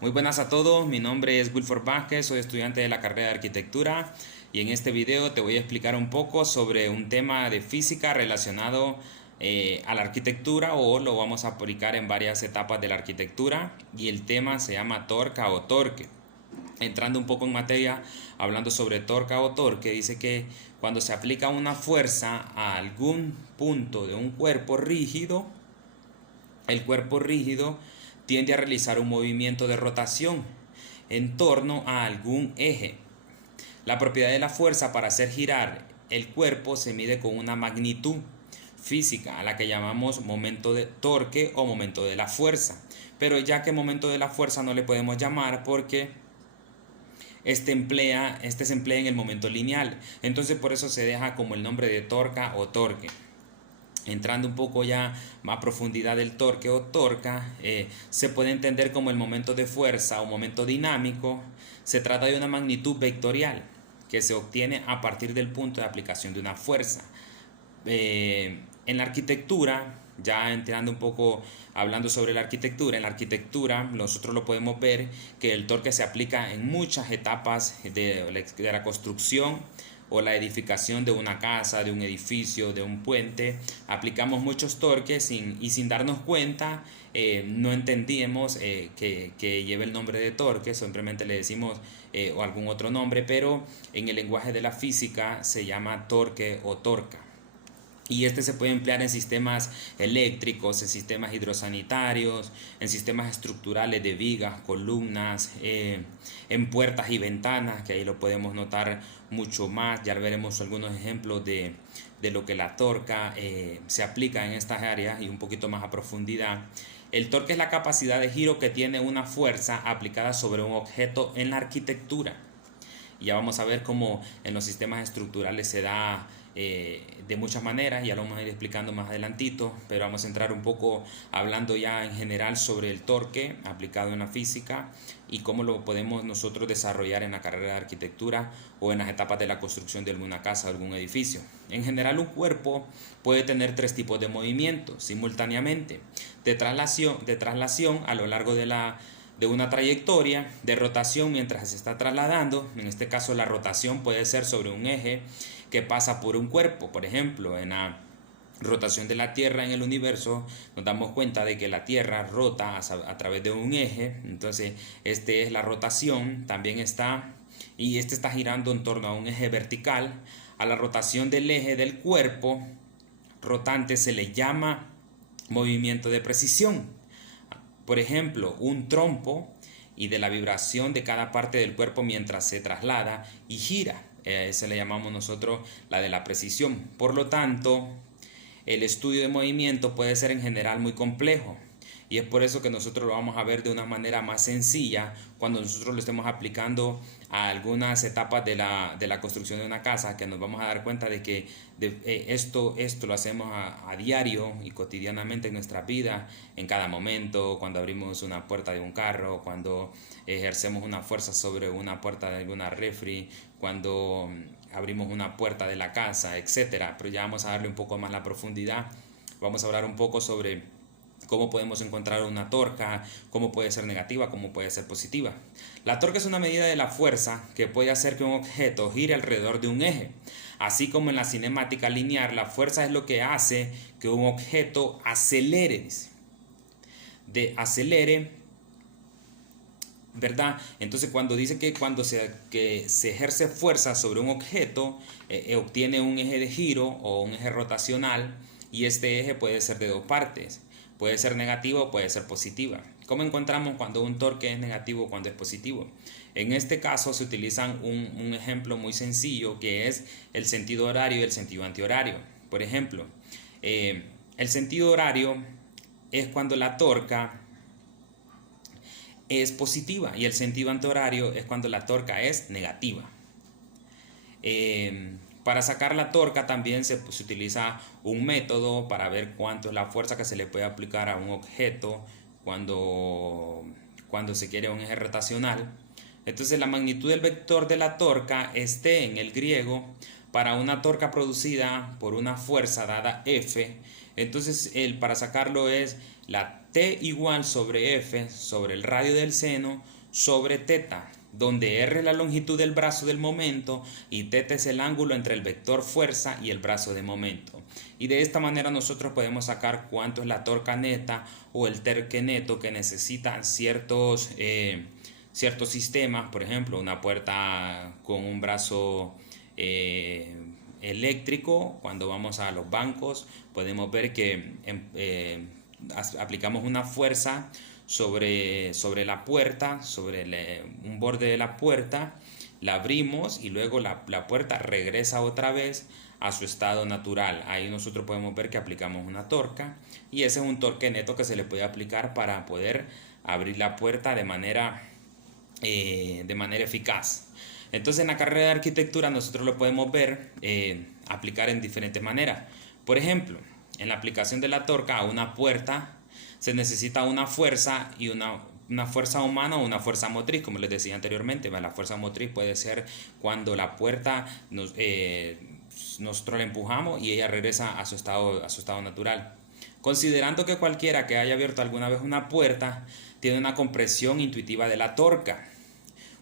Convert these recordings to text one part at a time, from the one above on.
Muy buenas a todos, mi nombre es Wilford Vázquez, soy estudiante de la carrera de arquitectura y en este video te voy a explicar un poco sobre un tema de física relacionado a la arquitectura, o lo vamos a aplicar en varias etapas de la arquitectura, y el tema se llama torca o torque. Entrando un poco en materia, hablando sobre torca o torque, dice que cuando se aplica una fuerza a algún punto de un cuerpo rígido, el cuerpo rígido tiende a realizar un movimiento de rotación en torno a algún eje. La propiedad de la fuerza para hacer girar el cuerpo se mide con una magnitud física a la que llamamos momento de torque o momento de la fuerza. Pero ya que momento de la fuerza no le podemos llamar porque este se emplea en el momento lineal. Entonces por eso se deja como el nombre de torca o torque. Entrando un poco ya más a profundidad del torque o torca, se puede entender como el momento de fuerza o momento dinámico. Se trata de una magnitud vectorial que se obtiene a partir del punto de aplicación de una fuerza. En la arquitectura, ya entrando un poco hablando sobre la arquitectura, en la arquitectura nosotros lo podemos ver que el torque se aplica en muchas etapas de la construcción o la edificación de una casa, de un edificio, de un puente. Aplicamos muchos torques y sin darnos cuenta, no entendíamos que lleve el nombre de torque, simplemente le decimos o algún otro nombre, pero en el lenguaje de la física se llama torque o torca. Y este se puede emplear en sistemas eléctricos, en sistemas hidrosanitarios, en sistemas estructurales de vigas, columnas, en puertas y ventanas, que ahí lo podemos notar mucho más. Ya veremos algunos ejemplos de lo que la torca se aplica en estas áreas y un poquito más a profundidad. El torque es la capacidad de giro que tiene una fuerza aplicada sobre un objeto en la arquitectura. Y ya vamos a ver cómo en los sistemas estructurales se da de muchas maneras, ya lo vamos a ir explicando más adelantito, pero vamos a entrar un poco hablando ya en general sobre el torque aplicado en la física y cómo lo podemos nosotros desarrollar en la carrera de arquitectura o en las etapas de la construcción de alguna casa o algún edificio. En general, un cuerpo puede tener tres tipos de movimientos simultáneamente: de traslación a lo largo de una trayectoria, de rotación mientras se está trasladando. En este caso la rotación puede ser sobre un eje que pasa por un cuerpo. Por ejemplo, en la rotación de la Tierra en el universo nos damos cuenta de que la Tierra rota a través de un eje. Entonces este es la rotación. También está, y este está girando en torno a un eje vertical. A la rotación del eje del cuerpo rotante se le llama movimiento de precisión. Por ejemplo, un trompo, y de la vibración de cada parte del cuerpo mientras se traslada y gira. Ese le llamamos nosotros la de la precisión. Por lo tanto, el estudio de movimiento puede ser en general muy complejo, y es por eso que nosotros lo vamos a ver de una manera más sencilla cuando nosotros lo estemos aplicando a algunas etapas de la construcción de una casa, que nos vamos a dar cuenta de que esto lo hacemos a diario y cotidianamente en nuestra vida, en cada momento, cuando abrimos una puerta de un carro, cuando ejercemos una fuerza sobre una puerta de alguna refri, cuando abrimos una puerta de la casa, etcétera. Pero ya vamos a darle un poco más la profundidad. Vamos a hablar un poco sobre cómo podemos encontrar una torca, cómo puede ser negativa, cómo puede ser positiva. La torca es una medida de la fuerza que puede hacer que un objeto gire alrededor de un eje. Así como en la cinemática lineal, la fuerza es lo que hace que un objeto acelere. Acelere, ¿verdad? Entonces cuando dice que que se ejerce fuerza sobre un objeto, obtiene un eje de giro o un eje rotacional, y este eje puede ser de dos partes. Puede ser negativo o puede ser positiva. ¿Cómo encontramos cuando un torque es negativo o cuando es positivo? En este caso se utilizan un ejemplo muy sencillo, que es el sentido horario y el sentido antihorario. Por ejemplo, el sentido horario es cuando la torca es positiva, y el sentido antihorario es cuando la torca es negativa. Para sacar la torca también se utiliza un método para ver cuánto es la fuerza que se le puede aplicar a un objeto cuando se quiere un eje rotacional. Entonces la magnitud del vector de la torca es T en el griego para una torca producida por una fuerza dada F. Entonces para sacarlo es la T igual sobre F sobre el radio del seno sobre teta, donde R es la longitud del brazo del momento y teta es el ángulo entre el vector fuerza y el brazo de momento. Y de esta manera nosotros podemos sacar cuánto es la torca neta o el torque neto que necesitan ciertos sistemas. Por ejemplo, una puerta con un brazo eléctrico. Cuando vamos a los bancos podemos ver que aplicamos una fuerza sobre la puerta, sobre un borde de la puerta, la abrimos y luego la puerta regresa otra vez a su estado natural. Ahí nosotros podemos ver que aplicamos una torca y ese es un torque neto que se le puede aplicar para poder abrir la puerta de manera eficaz. Entonces en la carrera de arquitectura nosotros lo podemos ver aplicar en diferentes maneras. Por ejemplo, en la aplicación de la torca a una puerta se necesita una fuerza y una fuerza humana o una fuerza motriz, como les decía anteriormente. La fuerza motriz puede ser cuando la puerta nosotros la empujamos y ella regresa a su estado natural. Considerando que cualquiera que haya abierto alguna vez una puerta tiene una compresión intuitiva de la torca.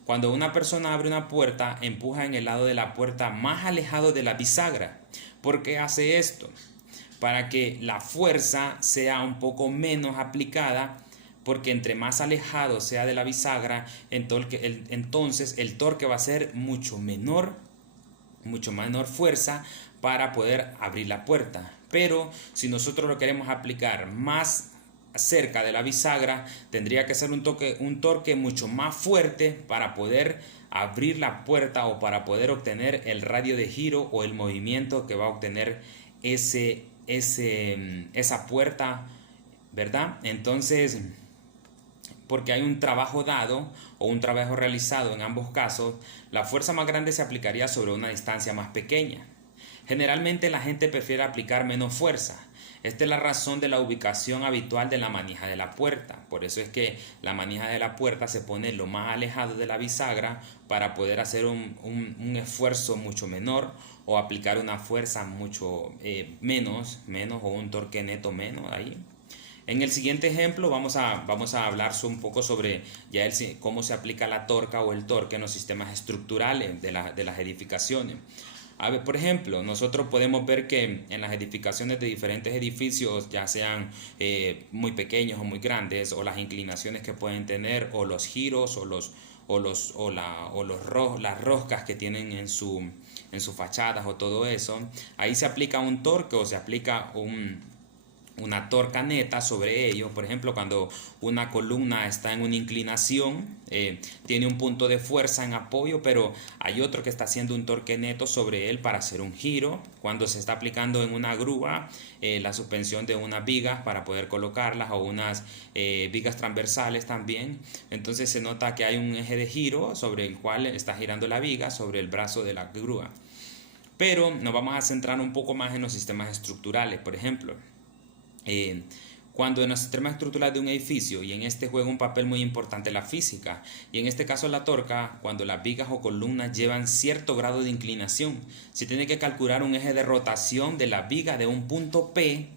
Cuando una persona abre una puerta, empuja en el lado de la puerta más alejado de la bisagra. ¿Por qué hace esto? Para que la fuerza sea un poco menos aplicada, porque entre más alejado sea de la bisagra, entonces el torque va a ser mucho menor fuerza para poder abrir la puerta. Pero si nosotros lo queremos aplicar más cerca de la bisagra, tendría que ser un torque mucho más fuerte para poder abrir la puerta o para poder obtener el radio de giro o el movimiento que va a obtener esa puerta, ¿verdad? Entonces, porque hay un trabajo dado o un trabajo realizado en ambos casos, la fuerza más grande se aplicaría sobre una distancia más pequeña. Generalmente la gente prefiere aplicar menos fuerza. Esta es la razón de la ubicación habitual de la manija de la puerta. Por eso es que la manija de la puerta se pone lo más alejado de la bisagra para poder hacer un esfuerzo mucho menor o aplicar una fuerza mucho menos o un torque neto menos ahí. En el siguiente ejemplo vamos a hablar un poco sobre cómo se aplica la torca o el torque en los sistemas estructurales de las edificaciones. A ver, por ejemplo, nosotros podemos ver que en las edificaciones de diferentes edificios, ya sean muy pequeños o muy grandes, o las inclinaciones que pueden tener, o los giros, las roscas que tienen en sus fachadas o todo eso, ahí se aplica un torque o se aplica una torca neta sobre ello. Por ejemplo, cuando una columna está en una inclinación, tiene un punto de fuerza en apoyo, pero hay otro que está haciendo un torque neto sobre él para hacer un giro. Cuando se está aplicando en una grúa, la suspensión de unas vigas para poder colocarlas o unas vigas transversales también. Entonces se nota que hay un eje de giro sobre el cual está girando la viga sobre el brazo de la grúa. Pero nos vamos a centrar un poco más en los sistemas estructurales. Por ejemplo, cuando en los sistemas estructurales de un edificio, y en este juega un papel muy importante la física, y en este caso la torca, cuando las vigas o columnas llevan cierto grado de inclinación, se tiene que calcular un eje de rotación de la viga de un punto P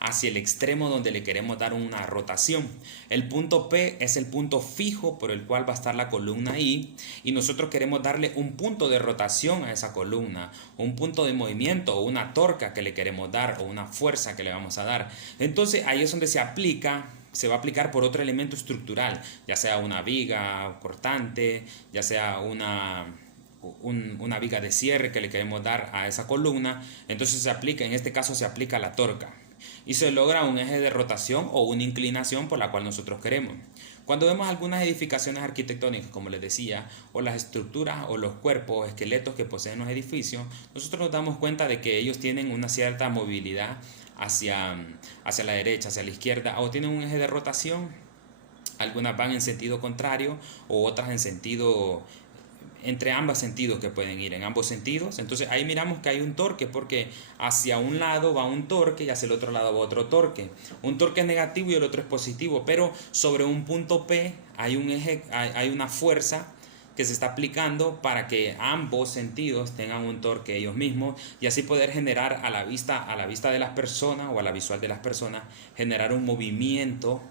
hacia el extremo donde le queremos dar una rotación. El punto P es el punto fijo por el cual va a estar la columna I, y nosotros queremos darle un punto de rotación a esa columna, un punto de movimiento o una torca que le queremos dar o una fuerza que le vamos a dar. Entonces ahí es donde se va a aplicar por otro elemento estructural, ya sea una viga cortante, ya sea una viga de cierre que le queremos dar a esa columna. Entonces en este caso se aplica la torca y se logra un eje de rotación o una inclinación por la cual nosotros queremos. Cuando vemos algunas edificaciones arquitectónicas, como les decía, o las estructuras o los cuerpos o esqueletos que poseen los edificios, nosotros nos damos cuenta de que ellos tienen una cierta movilidad hacia la derecha, hacia la izquierda, o tienen un eje de rotación. Algunas van en sentido contrario o otras entre ambos sentidos, que pueden ir en ambos sentidos. Entonces ahí miramos que hay un torque, porque hacia un lado va un torque y hacia el otro lado va otro torque. Un torque es negativo y el otro es positivo, pero sobre un punto P hay un eje, hay una fuerza que se está aplicando para que ambos sentidos tengan un torque ellos mismos y así poder generar a la vista de las personas o a la visual de las personas, generar un movimiento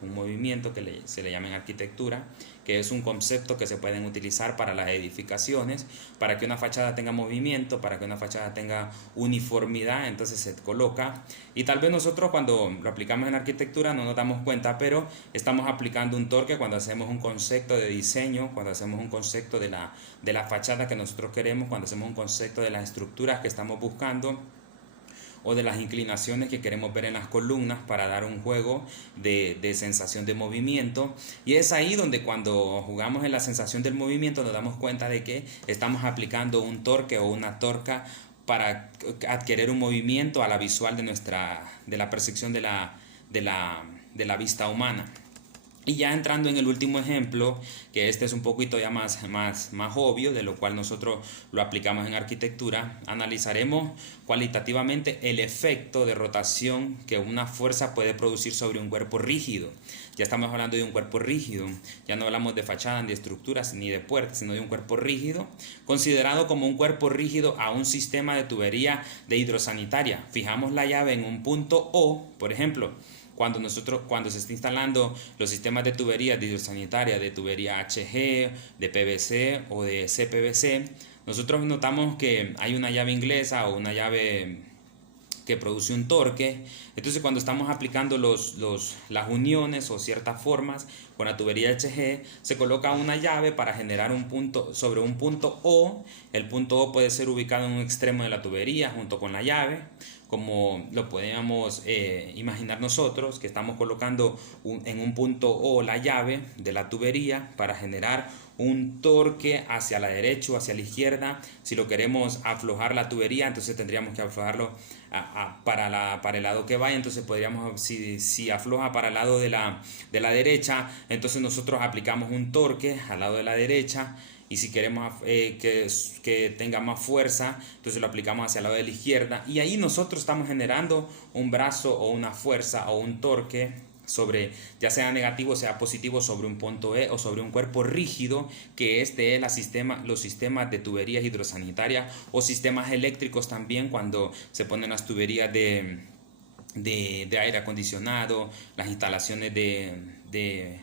que se le llama en arquitectura, que es un concepto que se pueden utilizar para las edificaciones, para que una fachada tenga movimiento, para que una fachada tenga uniformidad, entonces se coloca. Y tal vez nosotros cuando lo aplicamos en arquitectura no nos damos cuenta, pero estamos aplicando un torque cuando hacemos un concepto de diseño, cuando hacemos un concepto de la fachada que nosotros queremos, cuando hacemos un concepto de las estructuras que estamos buscando, o de las inclinaciones que queremos ver en las columnas para dar un juego de sensación de movimiento. Y es ahí donde cuando jugamos en la sensación del movimiento nos damos cuenta de que estamos aplicando un torque o una torca para adquirir un movimiento a la visual de la percepción de la vista humana. Y ya entrando en el último ejemplo, que este es un poquito ya más obvio, de lo cual nosotros lo aplicamos en arquitectura, analizaremos cualitativamente el efecto de rotación que una fuerza puede producir sobre un cuerpo rígido. Ya estamos hablando de un cuerpo rígido, ya no hablamos de fachadas, ni de estructuras, ni de puertas, sino de un cuerpo rígido, considerado como un cuerpo rígido a un sistema de tubería de hidrosanitaria. Fijamos la llave en un punto O, por ejemplo, cuando se está instalando los sistemas de tubería de hidrosanitaria, de tubería HG, de PVC o de CPVC, nosotros notamos que hay una llave inglesa o una llave que produce un torque. Entonces cuando estamos aplicando las uniones o ciertas formas con la tubería HG, se coloca una llave para generar un punto sobre un punto O. El punto O puede ser ubicado en un extremo de la tubería junto con la llave, como lo podemos imaginar nosotros, que estamos colocando en un punto O la llave de la tubería para generar un torque hacia la derecha o hacia la izquierda. Si lo queremos aflojar la tubería, entonces tendríamos que aflojarlo para el lado que vaya. Entonces podríamos, si afloja para el lado de la derecha, entonces nosotros aplicamos un torque al lado de la derecha. Y si queremos que tenga más fuerza, entonces lo aplicamos hacia el lado de la izquierda. Y ahí nosotros estamos generando un brazo o una fuerza o un torque sobre, ya sea negativo o sea positivo, sobre un punto E o sobre un cuerpo rígido, que este es los sistemas de tuberías hidrosanitarias o sistemas eléctricos también, cuando se ponen las tuberías de aire acondicionado, las instalaciones de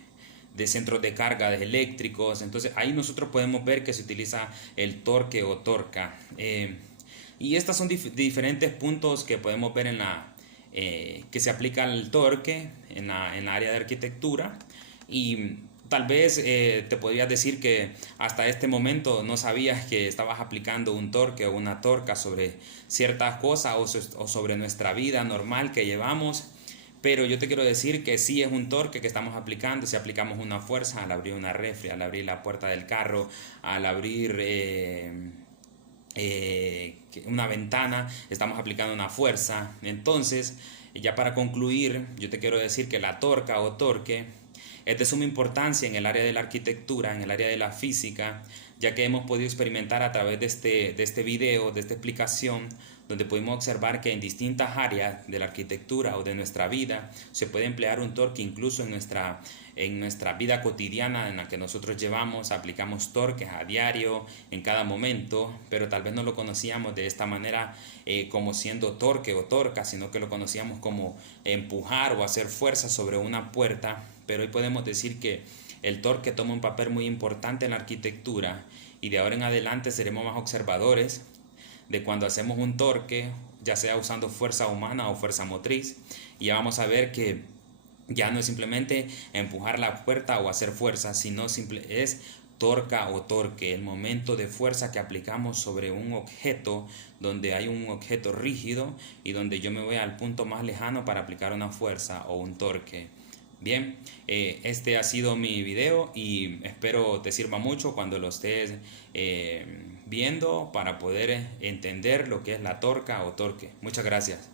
centros de carga de eléctricos. Entonces ahí nosotros podemos ver que se utiliza el torque o torca. Y estos son diferentes puntos que podemos ver que se aplica el torque en la área de arquitectura. Y tal vez te podrías decir que hasta este momento no sabías que estabas aplicando un torque o una torca sobre ciertas cosas o sobre nuestra vida normal que llevamos. Pero yo te quiero decir que sí es un torque que estamos aplicando. Si aplicamos una fuerza al abrir una refri, al abrir la puerta del carro, al abrir una ventana, estamos aplicando una fuerza. Entonces, ya para concluir, yo te quiero decir que la torca o torque es de suma importancia en el área de la arquitectura, en el área de la física, ya que hemos podido experimentar a través de este video, de esta explicación, donde pudimos observar que en distintas áreas de la arquitectura o de nuestra vida se puede emplear un torque incluso en nuestra vida cotidiana en la que nosotros aplicamos torques a diario, en cada momento, pero tal vez no lo conocíamos de esta manera como siendo torque o torca, sino que lo conocíamos como empujar o hacer fuerza sobre una puerta. Pero hoy podemos decir que el torque toma un papel muy importante en la arquitectura, y de ahora en adelante seremos más observadores de cuando hacemos un torque, ya sea usando fuerza humana o fuerza motriz, y ya vamos a ver que ya no es simplemente empujar la puerta o hacer fuerza, sino es torca o torque, el momento de fuerza que aplicamos sobre un objeto, donde hay un objeto rígido y donde yo me voy al punto más lejano para aplicar una fuerza o un torque. Bien, este ha sido mi video y espero te sirva mucho cuando lo estés viendo, para poder entender lo que es la torca o torque. Muchas gracias.